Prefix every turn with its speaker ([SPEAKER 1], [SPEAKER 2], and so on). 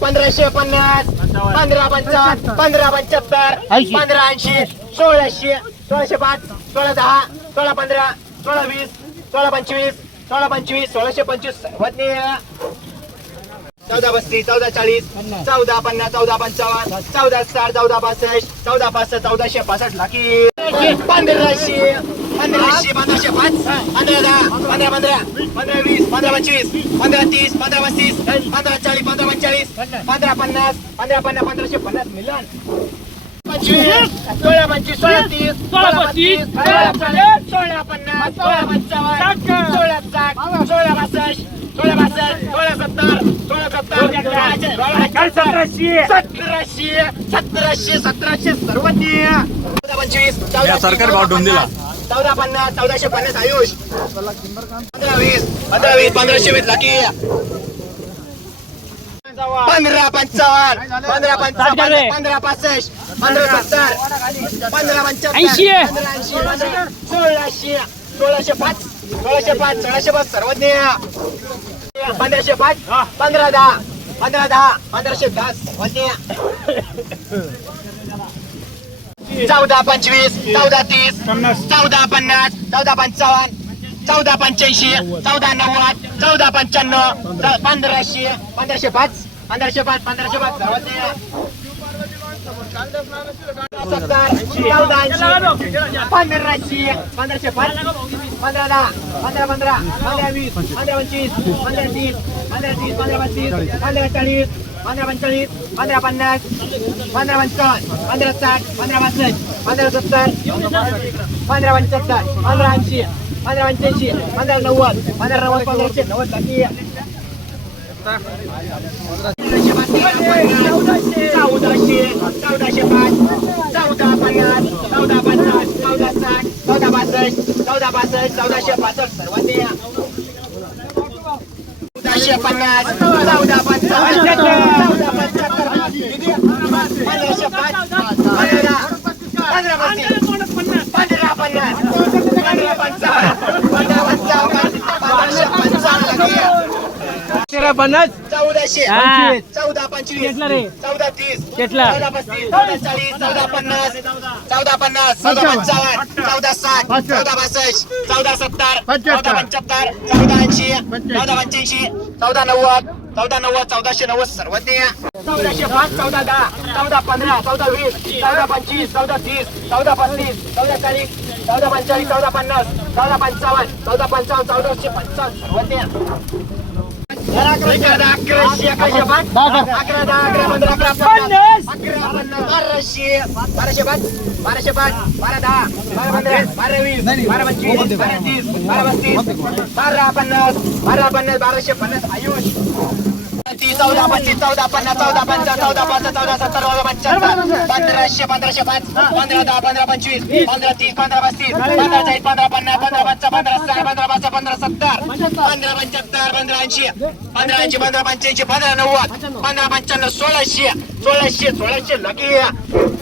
[SPEAKER 1] पंधराशे पन्नास पंधरा पंचावन्न पंधरा पंच्याहत्तर. पंधरा ऐंशी सोळाशे सोळाशे पाच सोळा दहा सोळा पंधरा सोळा वीस सोळा पंचवीस सोळा पंचवीस सोळाशे पंचवीस. चौदा पस्तीस चौदा चाळीस चौदा पन्नास चौदा पंचावन्न चौदा साठ चौदा पासष्ट चौदा पासष्ट चौदाशे पासष्ट लाखी. पंधराशे. पंधराशे पंधराशे पाच पंधरा दहा पंधरा पंधरा पंधरा वीस पंधरा पंचवीस पंधरा तीस पंधरा पस्तीस पंधरा चाळीस पंधरा पंचेचाळीस पंधरा पन्नास पंधरा पन्नास पंधराशे पन्नास मिलन. पंचवीस सोळा पंचवीस सोळा तीस सोळा पस्तीस सोळा पन्नास सोळा पंचावन्न सोळा साठ सोळा पासष्ट सोळा पासष्ट सोळा
[SPEAKER 2] सतराशे
[SPEAKER 1] सतराशे सतराशे सतराशे सर्वज्ञ चौदा पंचवीस चौदा
[SPEAKER 3] या सरकारी भाव ठेवून दिला.
[SPEAKER 1] चौदा पन्नास चौदाशे पन्नास आयुष पंधरा वीस पंधरा वीस पंधराशे वीस लाखी पंधरा पंचावन्न पंधरा पंचावन्न पंधरा पासष्ट पंधरा सत्तर पंधरा. पंच्याहत्तर पंधरा ऐंशी सोळाशे सोळाशे पाच सोळाशे पाच सोळाशे पाच सर्वज्ञ पंधराशे पाच पंधरा दहा पंधरा दहा पंधराशे दहा सर्वज्ञ चौदा पंचवीस चौदा तीस चौदा पन्नास चौदा पंचावन्न चौदा पंच्याऐंशी चौदा नव्वद चौदा पंच्याण्णव पंधराशे पंधराशे पाच पंधराशे पाच पंधराशे पाच सत्तर चौदा ऐंशी पंधराशे पंधराशे पाच. पंधरा दहा पंधरा पंधरा पंधरा वीस पंधरा पंचवीस पंधरा तीस पंधरा तीस पंधरा पस्तीस पंधरा चाळीस पंधरा पंचेचाळीस पंधरा पन्नास पंधरा पंचावन्न पंधरा साठ पंधरा पासष्ट पंधरा सत्तर पंधरा पंच्याहत्तर पंधरा ऐंशी पंधरा पंच्याऐंशी पंधरा नव्वद पंधरा नव्वद पंधराशे नव्वदसाठी चौदाशे चौदाशे पाच चौदा पन्नास चौदा पन्नास चौदा साठ चौदा पासष्ट चौदाशे पासष्ट सर्वांनी चौदाशे पन्नास चौदा पंचावन्न चौदा पंच्याहत्तर पंधराशे पाच पंधरा पंधरा पस्तीस पंधरा पन्नास पंधरा पंचावन्न पंधरा पंचावन्न पंधराशे पंचावन्न लागी.
[SPEAKER 2] तेरा पन्नास
[SPEAKER 1] चौदाशे.
[SPEAKER 2] हा.
[SPEAKER 1] चौदा पंचवीस. चौदा तीस.
[SPEAKER 2] घेतला.
[SPEAKER 1] चौदा पस्तीस. चौदा चाळीस. चौदा पन्नास. चौदा पन्नास. चौदा पंचावन्न. चौदा साठ. चौदा पासष्ट चौदा सत्तर. चौदा पंच्याहत्तर. चौदा ऐंशी. चौदा पंच्याऐंशी. चौदा नव्वद. चौदा नव्वद. चौदाशे नव्वद सर्वज्ञ. चौदाशे पाच चौदा दहा. चौदा पंधरा. चौदा वीस. चौदा पंचवीस. चौदा तीस. चौदा पस्तीस. चौदा चाळीस. चौदा पंचेचाळीस चौदा पन्नास. चौदा पंचावन्न. चौदा पंचावन्न. चौदाशे पंचावन्न सर्वज्ञ. अकरा दहा अकराशे अकरा दहा अकरा पंधरा अकरा पन्नास अकरा बाराशे बाराशे पाच बाराशे पाच बारा दहा बारा पंधरा बारा वीस बारा पंचवीस बारा तीस बारा बारा पन्नास बारा पन्नास बाराशे पन्नास आयुष ती चौदा पच्चीस चौदा पन्नास चौदा पंचा चौदा पाच चौदा सत्तर चौदा पंच्याहत्तर पंधराशे पंधराशे पाच पंधरा दहा पंधरा पंचवीस पंधरा तीस पंधरा पस्तीस पंधरा चाळीस पंधरा पन्नास पंधरा पंचा पंधरा साठ पंधरा पाच पंधरा सत्तर पंधरा पंच्याहत्तर पंधरा ऐंशी पंधरा ऐंशी पंधरा पंच्याऐंशी पंधरा नव्वद पंधरा पंच्याण्णव सोळाशे सोळाशे सोळाशे लगी